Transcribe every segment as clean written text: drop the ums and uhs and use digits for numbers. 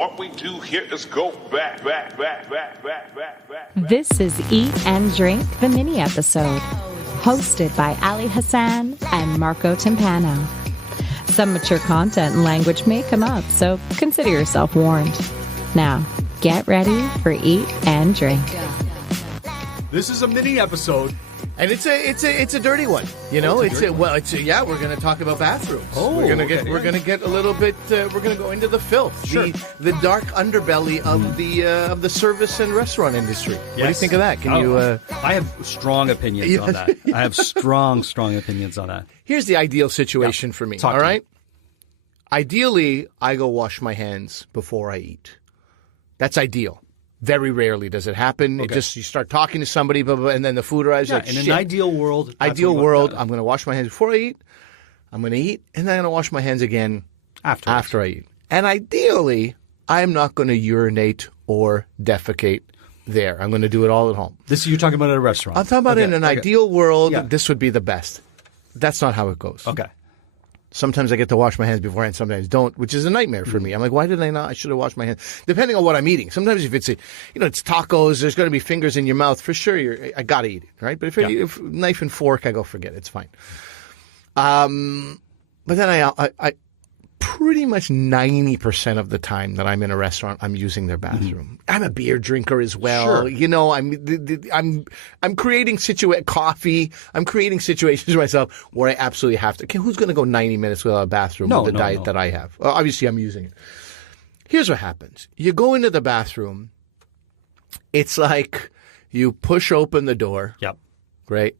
What we do here is go back. This is Eat and Drink, the mini episode, hosted by Ali Hassan and Marco Timpano. Some mature content and language may come up, so consider yourself warned. Now, get ready for Eat and Drink. This is a mini episode. And it's a dirty one, you know. We're going to talk about bathrooms. Oh, we're going to get a little bit. We're going to go into the filth, sure. the dark underbelly of the service and restaurant industry. Yes. What do you think of that? Can you? I have strong opinions on that. I have strong opinions on that. Here's the ideal situation for me. Talk all to right. Ideally, I go wash my hands before I eat. That's ideal. Very rarely does it happen. Okay. You start talking to somebody, blah, blah, blah, and then the food arrives. In an ideal world, I'm going to wash my hands before I eat. I'm going to eat, and then I'm going to wash my hands again after I eat. And ideally, I'm not going to urinate or defecate there. I'm going to do it all at home. This you're talking about at a restaurant. I'm talking about in an ideal world. Yeah. This would be the best. That's not how it goes. Okay. Sometimes I get to wash my hands beforehand, sometimes don't, which is a nightmare for me. I'm like, why did I not? I should have washed my hands. Depending on what I'm eating. Sometimes if it's it's tacos, there's going to be fingers in your mouth for sure. I got to eat it, right? But if knife and fork, I go forget it. It's fine. But then I pretty much 90% of the time that I'm in a restaurant, I'm using their bathroom. I'm a beer drinker as well. Sure. You know, I'm creating coffee. I'm creating situations for myself where I absolutely have to. Okay, who's going to go 90 minutes without a bathroom with the diet that I have? Well, obviously, I'm using it. Here's what happens. You go into the bathroom. It's like you push open the door. Yep. Great.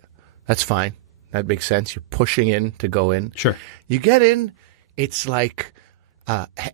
That's fine. That makes sense. You're pushing in to go in. Sure. You get in. It's like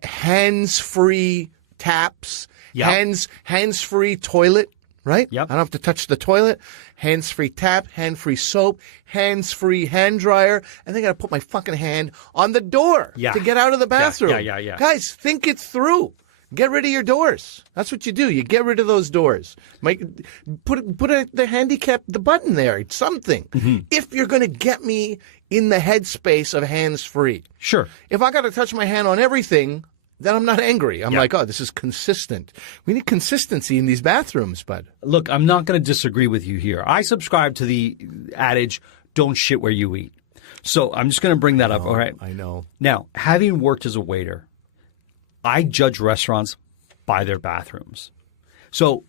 hands-free taps, hands-free toilet, right? Yep. I don't have to touch the toilet. Hands-free tap, hand-free soap, hands-free hand dryer, and then I got to put my fucking hand on the door to get out of the bathroom. Yeah. Guys, think it through. Get rid of your doors. That's what you do. You get rid of those doors. Put the button there, something. Mm-hmm. If you're going to get me in the headspace of hands-free. Sure. If I got to touch my hand on everything, then I'm not angry. I'm like, oh, this is consistent. We need consistency in these bathrooms, bud. Look, I'm not going to disagree with you here. I subscribe to the adage, don't shit where you eat. So I'm just going to bring that up, all right? I know. Now, having worked as a waiter, I judge restaurants by their bathrooms. So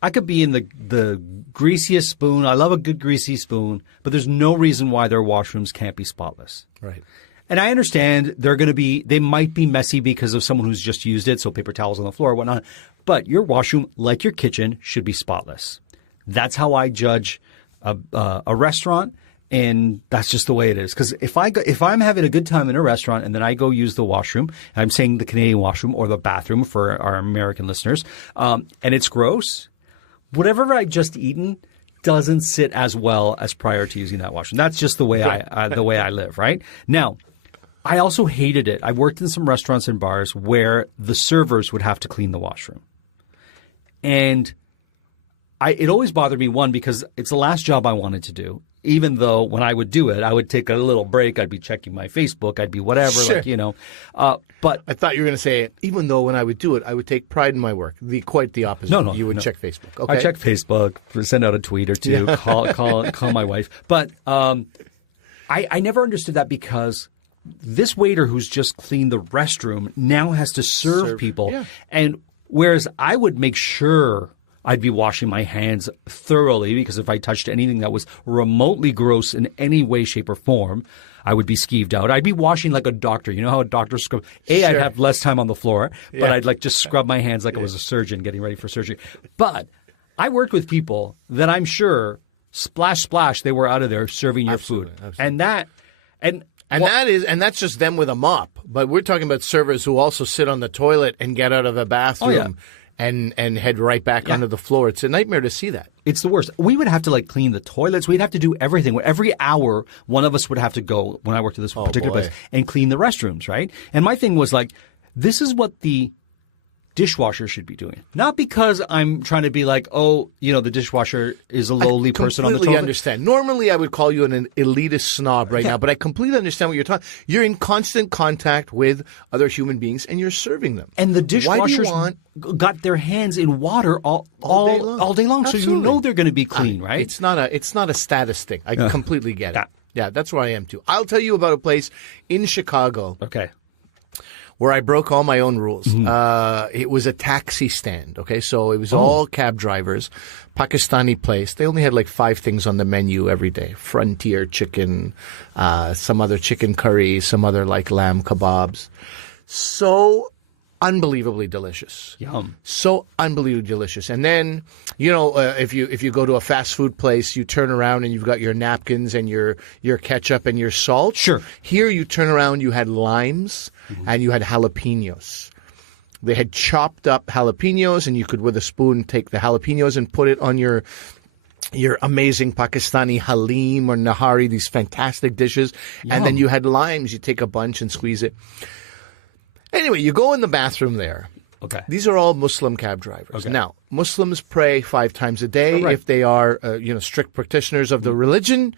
I could be in the greasiest spoon. I love a good greasy spoon, but there's no reason why their washrooms can't be spotless. Right. And I understand they might be messy because of someone who's just used it, so paper towels on the floor or whatnot. But your washroom, like your kitchen, should be spotless. That's how I judge a restaurant. And that's just the way it is. Because if I'm having a good time in a restaurant and then I go use the washroom, I'm saying the Canadian washroom or the bathroom for our American listeners, and it's gross, whatever I just eaten doesn't sit as well as prior to using that washroom. That's just the way I live, right? Now, I also hated it. I worked in some restaurants and bars where the servers would have to clean the washroom, and it always bothered me, one, because it's the last job I wanted to do. Even though when I would do it, I would take a little break. I'd be checking my Facebook. I'd be whatever, sure. But I thought you were going to say, even though when I would do it, I would take pride in my work. Quite the opposite. No. You would check Facebook. Okay. I check Facebook, send out a tweet or two, call my wife. But I never understood that because this waiter who's just cleaned the restroom now has to serve people. Yeah. And whereas I would make sure I'd be washing my hands thoroughly because if I touched anything that was remotely gross in any way, shape, or form, I would be skeeved out. I'd be washing like a doctor. You know how a doctor scrubs? Sure. I'd have less time on the floor, but I'd just scrub my hands like I was a surgeon getting ready for surgery. But I worked with people that I'm sure, splash, splash, they were out of there serving your food. Absolutely. And that's just them with a mop. But we're talking about servers who also sit on the toilet and get out of the bathroom. Oh, yeah. And head right back onto the floor. It's a nightmare to see that. It's the worst. We would have to clean the toilets. We'd have to do everything. Every hour, one of us would have to go, when I worked at this particular place, and clean the restrooms, right? And my thing was this is what the dishwasher should be doing it. Not because I'm trying to be like, oh, the dishwasher is a lowly person on the toilet. I completely understand. Normally, I would call you an elitist snob right now, but I completely understand what you're talking. You're in constant contact with other human beings, and you're serving them. And the dishwashers got their hands in water all day long, so you know they're going to be clean, right? It's not a status thing. I completely get it. Yeah, that's where I am too. I'll tell you about a place in Chicago. Okay. Where I broke all my own rules. It was a taxi stand, okay? So it was all cab drivers, Pakistani place. They only had like 5 things on the menu every day. Frontier chicken, some other chicken curry, some other like lamb kebabs. So unbelievably delicious. Yum. So unbelievably delicious. And then, if you go to a fast food place, you turn around and you've got your napkins and your ketchup and your salt. Sure. Here you turn around, you had limes and you had jalapenos. They had chopped up jalapenos, and you could with a spoon take the jalapenos and put it on your amazing Pakistani halim or nahari, these fantastic dishes. Yum. And then you had limes. You take a bunch and squeeze it. Anyway, you go in the bathroom there. Okay. These are all Muslim cab drivers. Okay. Now, Muslims pray 5 times a day if they are, strict practitioners of the religion.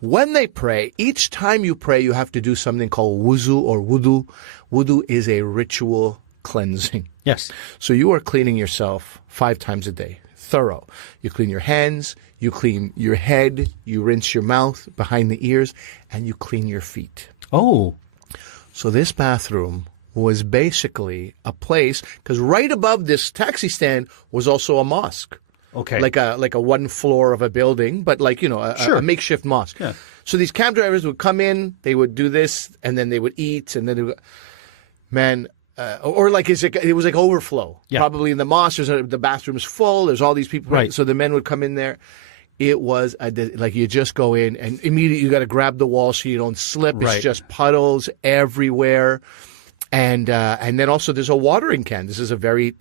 When they pray, each time you pray, you have to do something called wuzu or wudu. Wudu is a ritual cleansing. Yes. So you are cleaning yourself 5 times a day. Thorough. You clean your hands, you clean your head, you rinse your mouth, behind the ears, and you clean your feet. Oh. So this bathroom was basically a place, because right above this taxi stand was also a mosque. Okay. Like a one floor of a building, but a makeshift mosque. Yeah. So these cab drivers would come in, they would do this, and then they would eat, and then they would, it was like overflow. Yeah. Probably in the mosque, the bathroom's full, there's all these people. Right. So the men would come in there. It was you just go in and immediately you got to grab the wall so you don't slip. Right. It's just puddles everywhere. And then also there's a watering can. This is a very,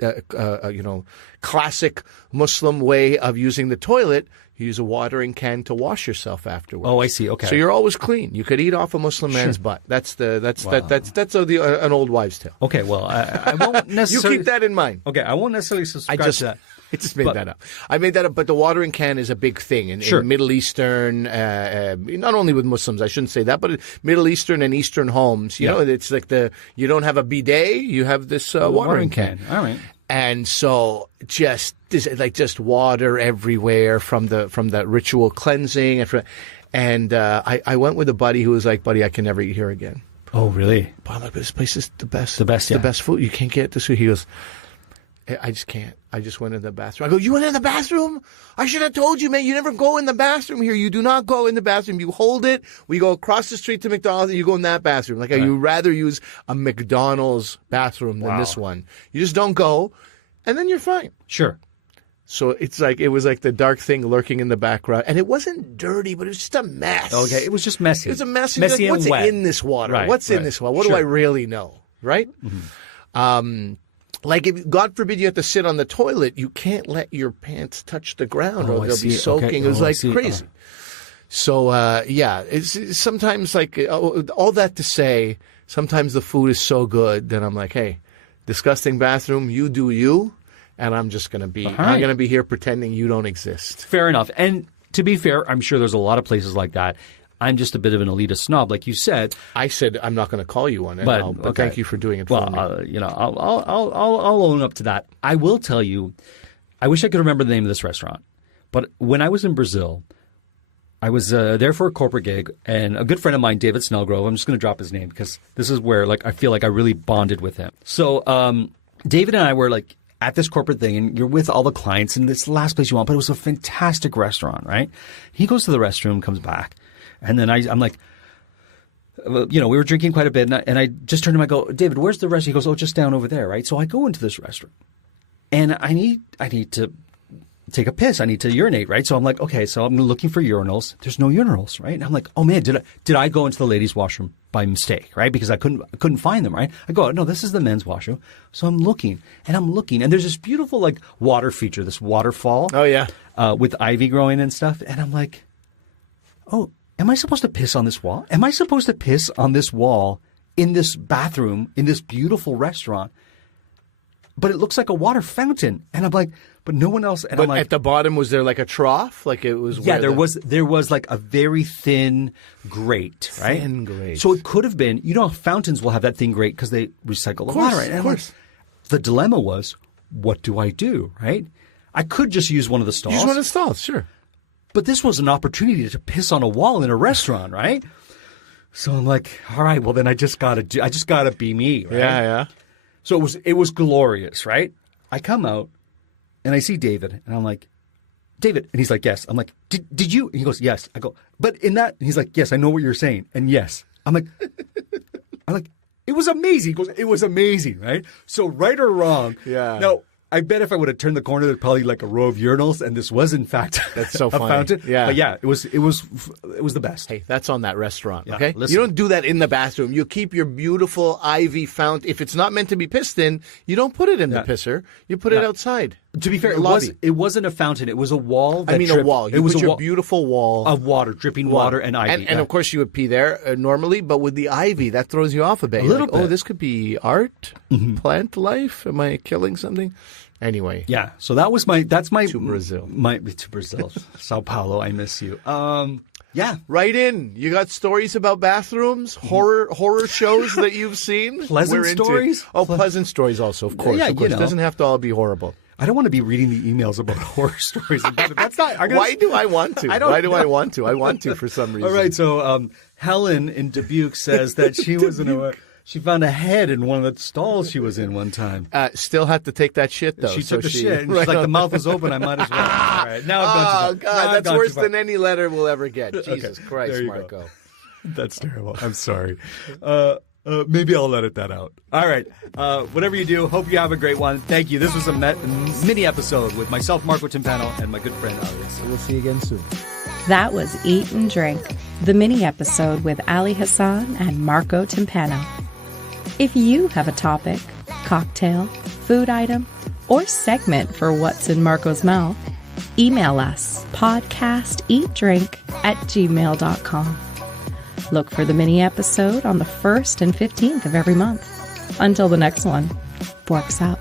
classic Muslim way of using the toilet. You use a watering can to wash yourself afterwards. Oh, I see. Okay. So you're always clean. You could eat off a Muslim man's butt. That's an old wives' tale. Okay. Well, I won't necessarily. You keep that in mind. Okay. I won't necessarily subscribe to that. I just made that up. I made that up, but the watering can is a big thing in Middle Eastern, not only with Muslims, I shouldn't say that, but Middle Eastern and Eastern homes. You know, it's like you don't have a bidet, you have this watering can. All right. And so just water everywhere from that ritual cleansing. And I went with a buddy who was like, buddy, I can never eat here again. Oh, really? But I'm like, this place is the best. The best, the best food. You can't get this food. He goes, I just can't. I just went in the bathroom. I go, you went in the bathroom? I should have told you, man. You never go in the bathroom here. You do not go in the bathroom. You hold it. We go across the street to McDonald's and you go in that bathroom. Like, you rather use a McDonald's bathroom than this one. You just don't go, and then you're fine. Sure. So it was like the dark thing lurking in the background. And it wasn't dirty, but it was just a mess. Okay. It was just messy. It was a mess. Messy and what's wet. in this water? Right, What's in this water? What do I really know? Right? Mm-hmm. Like, if God forbid you have to sit on the toilet, you can't let your pants touch the ground or they'll be soaking. Okay. It was crazy. So, it's sometimes all that to say, sometimes the food is so good that I'm like, hey, disgusting bathroom, you do you, and I'm just going to be, I'm going to be here pretending you don't exist. Fair enough. And to be fair, I'm sure there's a lot of places like that. I'm just a bit of an elitist snob, like you said. I said I'm not going to call you one, but thank you for doing it for me. I'll own up to that. I will tell you, I wish I could remember the name of this restaurant, but when I was in Brazil, I was there for a corporate gig, and a good friend of mine, David Snellgrove, I'm just going to drop his name because this is where I feel like I really bonded with him. So David and I were at this corporate thing, and you're with all the clients, and it's the last place you want, but it was a fantastic restaurant, right? He goes to the restroom, comes back. And then I'm like, we were drinking quite a bit, and I just turned to him, I go, David, where's the restroom? He goes, oh, just down over there, right? So I go into this restaurant, and I need to take a piss. I need to urinate, right? So I'm like, okay, so I'm looking for urinals. There's no urinals, right? And I'm like, oh man, did I go into the ladies' washroom by mistake, right? Because I couldn't find them, right? I go, no, this is the men's washroom. So I'm looking, and there's this beautiful water feature, this waterfall. Oh yeah, with ivy growing and stuff, and I'm like, oh. Am I supposed to piss on this wall? Am I supposed to piss on this wall in this bathroom in this beautiful restaurant but it looks like a water fountain. And I'm like, but no one else. And But I'm like, at the bottom, was there like a trough? Like it was. yeah, where there was like a very thin grate, right? Thin grate. So it could have been, fountains will have that thin grate because they recycle the water, right? And of course. the dilemma was, what do I do, right? I could just use one of the stalls. Use one of the stalls, sure. But this was an opportunity to piss on a wall in a restaurant, right? So I'm like, all right, well then I just gotta be me, right? Yeah. So it was glorious, right? I come out and I see David and I'm like, David, and he's like, yes. I'm like, did you? And he goes, yes. I go, but in that, and he's like, yes, I know what you're saying, and yes. I'm like, it was amazing. He goes, it was amazing, right? So right or wrong, Yeah. Now, I bet if I would have turned the corner, there's probably like a row of urinals, and this was in fact That's so a funny. fountain. Yeah. But yeah, it was the best. Hey, that's on that restaurant, Yeah, okay? listen. You don't do that in the bathroom. You keep your beautiful ivy fountain. If it's not meant to be pissed in, you don't put it in the pisser. You put it outside. To be fair, The lobby. it wasn't a fountain. It was a wall. That a dripped. wall. You it was put a your beautiful wall of water, dripping water and ivy. And of course, you would pee there normally, but with the ivy, that throws you off a bit. A You're little like, oh, bit. this could be art, plant life. Am I killing something? Anyway, yeah. So that's my to Brazil. To Brazil, Sao Paulo. I miss you. Yeah. Write in. You got stories about bathrooms, horror shows that you've seen. Pleasant We're into it. stories? Oh, pleasant stories also, of course. Yeah, of course. you It know. doesn't have to all be horrible. I don't want to be reading the emails about horror stories. That's not. Why do I want to? I don't Why do I know. want to? I want to for some reason. All right. So Helen in Dubuque says that she was she found a head in one of the stalls she was in one time. Still had to take that shit, though. She so took the she- shit. And Right she's like, on. the mouth was open. I might as well. All right. Now I've gone too Oh, far. Now God, I've that's gone too worse far. than any letter we'll ever get. Jesus Christ, there you Marco. go. That's terrible. I'm sorry. Maybe I'll edit that out. All right. Whatever you do, hope you have a great one. Thank you. This was a mini episode with myself, Marco Timpano, and my good friend, Alias. We'll see you again soon. That was Eat and Drink, the mini episode with Ali Hassan and Marco Timpano. If you have a topic, cocktail, food item, or segment for What's in Marco's Mouth, email us podcasteatdrink@gmail.com. Look for the mini episode on the 1st and 15th of every month. Until the next one, forks up.